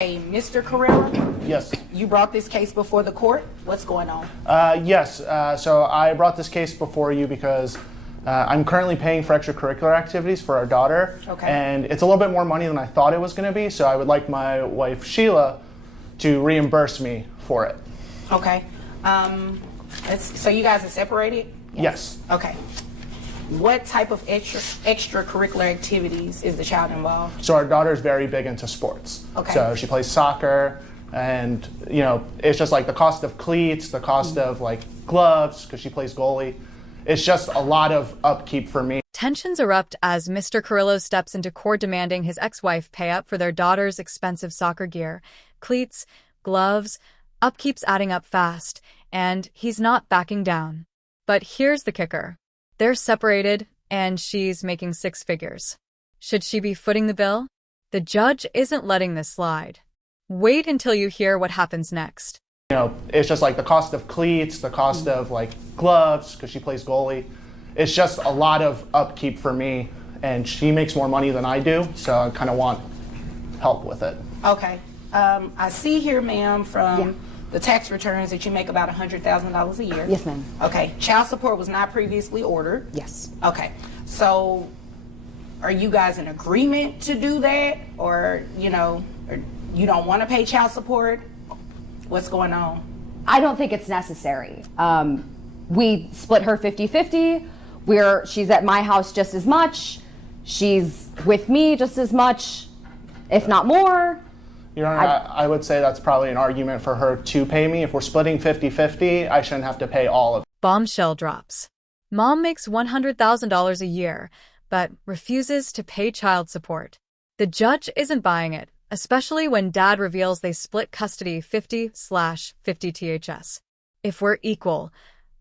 Hey, Mr. Carrera, Yes. you brought this case before the court. What's going on? Yes. So I brought this case before you because I'm currently paying for extracurricular activities for our daughter. Okay. And it's a little bit more money than I thought it was going to be. So I would like my wife, Sheila, to reimburse me for it. Okay. So you guys are separated? Yes. Okay. What type of extracurricular activities is the child involved? So our daughter is very big into sports. Okay. So she plays soccer, and it's just like the cost of cleats, the cost of like gloves, because she plays goalie. It's just a lot of upkeep for me. Tensions erupt as Mr. Carrillo steps into court demanding his ex-wife pay up for their daughter's expensive soccer gear. Cleats, gloves, upkeep's adding up fast, and he's not backing down. But here's the kicker. They're separated, and she's making six figures. Should she be footing the bill? The judge isn't letting this slide. Wait until you hear what happens next. It's just like the cost of cleats, the cost of like gloves, because she plays goalie. It's just a lot of upkeep for me, and she makes more money than I do, so I kind of want help with it. Okay. I see here, ma'am, from the tax returns that you make about $100,000 a year. Yes, ma'am. Okay. Child support was not previously ordered. Yes. Okay. So are you guys in agreement to do that, or or you don't want to pay child support? What's going on? I don't think it's necessary. We split her 50-50. She's at my house just as much. She's with me just as much, if not more. Your Honor, I would say that's probably an argument for her to pay me. If we're splitting 50-50, I shouldn't have to pay all of it. Bombshell drops. Mom makes $100,000 a year, but refuses to pay child support. The judge isn't buying it, especially when Dad reveals they split custody 50/50 THS. If we're equal,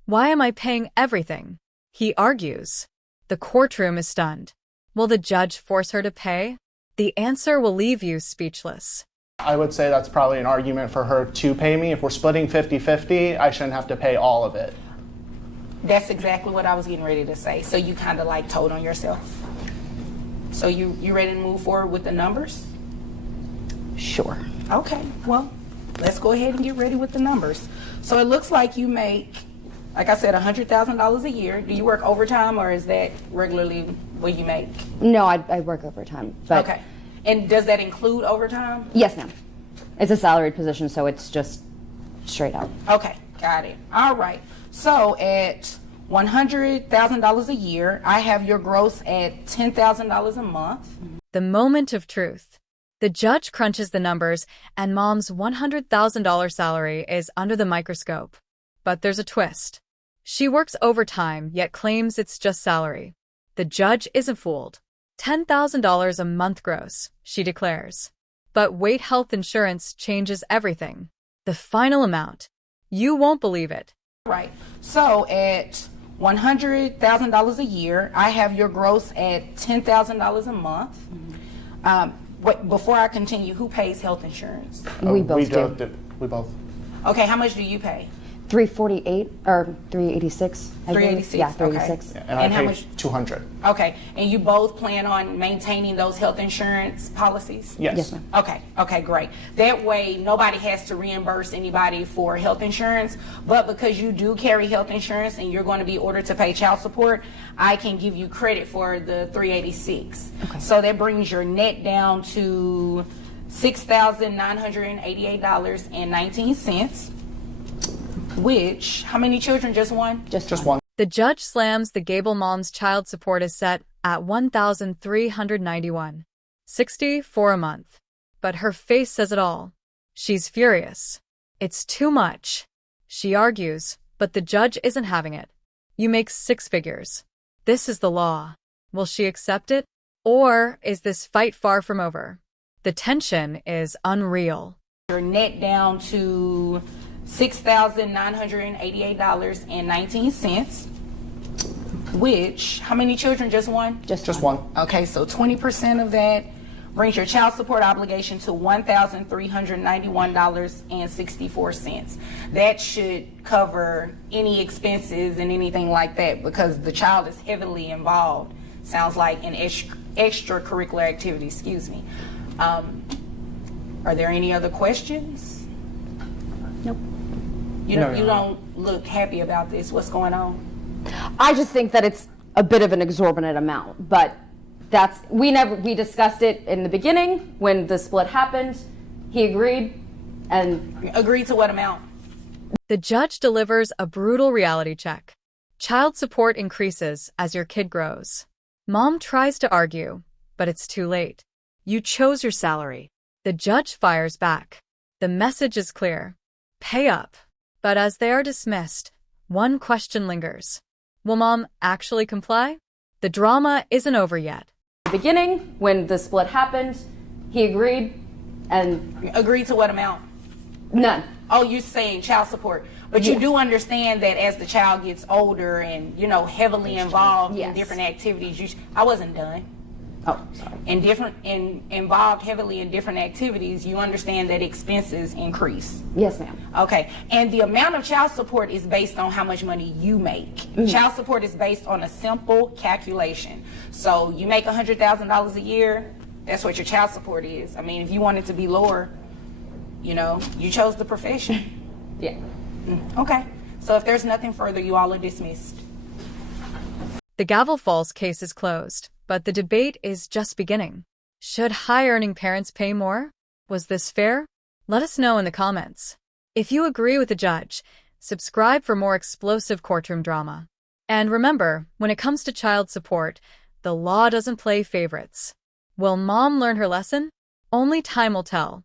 why am I paying everything? He argues. The courtroom is stunned. Will the judge force her to pay? The answer will leave you speechless. I would say that's probably an argument for her to pay me. If we're splitting 50-50, I shouldn't have to pay all of it. That's exactly what I was getting ready to say. So you kind of like told on yourself. So you ready to move forward with the numbers? Sure. Okay, well, let's go ahead and get ready with the numbers. So it looks like you make, like I said, $100,000 a year. Do you work overtime, or is that regularly what you make? No, I work overtime. But Okay. And does that include overtime? yes, ma'am. It's a salaried position, so it's just straight out. Okay, got it. All right. So at $100,000 a year, I have your gross at $10,000 a month. The moment of truth. The judge crunches the numbers, and Mom's $100,000 salary is under the microscope. But there's a twist. She works overtime, yet claims it's just salary. The judge isn't fooled. $10,000 a month gross, she declares. But wait, health insurance changes everything. The final amount. You won't believe it. Right. So at $100,000 a year, I have your gross at $10,000 a month. Before I continue, who pays health insurance? We both do. We both. Okay, how much do you pay? $348 or $386. $386. Yeah, $386. Okay. And I how pay much? $200. Okay, and you both plan on maintaining those health insurance policies? Yes. Yes, ma'am. Okay, great. That way, nobody has to reimburse anybody for health insurance, but because you do carry health insurance and you're going to be ordered to pay child support, I can give you credit for the $386. Okay. So that brings your net down to $6,988.19. Which, how many children? Just one? Just one. The judge slams the Gable mom's child support is set at $1,391.60 for a month. But her face says it all. She's furious. It's too much. She argues, but the judge isn't having it. You make six figures. This is the law. Will she accept it? Or is this fight far from over? The tension is unreal. Your net down to $6,988.19, which, how many children? Just one? Just one. Okay, so 20% of that brings your child support obligation to $1,391.64. That should cover any expenses and anything like that, because the child is heavily involved. Sounds like in extracurricular activity, excuse me. Are there any other questions? Nope. You No, you no. don't look happy about this. What's going on? I just think that it's a bit of an exorbitant amount, but we discussed it in the beginning when the split happened. He agreed, and Agree to what amount? The judge delivers a brutal reality check. Child support increases as your kid grows. Mom tries to argue, but it's too late. You chose your salary. The judge fires back. The message is clear. Pay up. But as they are dismissed, one question lingers. Will Mom actually comply? The drama isn't over yet. the beginning when the split happened, he agreed, and Agree to what amount? none. Oh, you're saying child support. But you do understand that as the child gets older and, heavily involved in Yes. different activities, I wasn't done. Oh, sorry. Involved heavily in different activities, you understand that expenses increase. Yes, ma'am. Okay, and the amount of child support is based on how much money you make. Child support is based on a simple calculation. So you make $100,000 a year, that's what your child support is. I mean, if you want it to be lower, you chose the profession. Yeah. Okay, so if there's nothing further, you all are dismissed. The gavel falls case is closed, but the debate is just beginning. Should high-earning parents pay more? Was this fair? Let us know in the comments. If you agree with the judge, subscribe for more explosive courtroom drama. And remember, when it comes to child support, the law doesn't play favorites. Will Mom learn her lesson? Only time will tell.